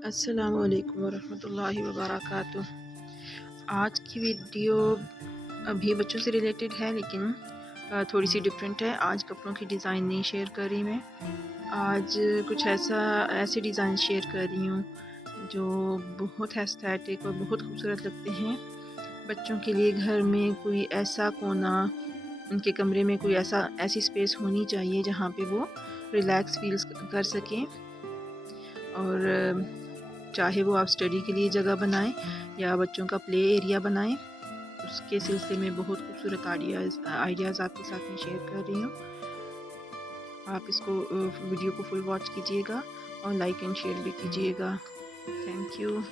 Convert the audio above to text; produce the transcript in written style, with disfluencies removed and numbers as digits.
अस्सलामुअलैकुम वरहमतुल्लाहि वबरकातुह। आज की वीडियो अभी बच्चों से रिलेटेड है, लेकिन थोड़ी सी डिफरेंट है। आज कपड़ों की डिज़ाइन नहीं शेयर कर रही मैं। आज कुछ ऐसे डिज़ाइन शेयर कर रही हूँ जो बहुत एस्थेटिक और बहुत खूबसूरत लगते हैं। बच्चों के लिए घर में कोई ऐसा कोना, उनके कमरे में कोई ऐसी स्पेस होनी चाहिए जहाँ पे वो रिलैक्स फील कर सकें। और चाहे वो आप स्टडी के लिए जगह बनाएं या बच्चों का प्ले एरिया बनाएं, उसके सिलसिले में बहुत खूबसूरत आइडियाज़ आपके साथ में शेयर कर रही हूँ। आप इसको वीडियो को फुल वॉच कीजिएगा और लाइक एंड शेयर भी कीजिएगा। Thank you.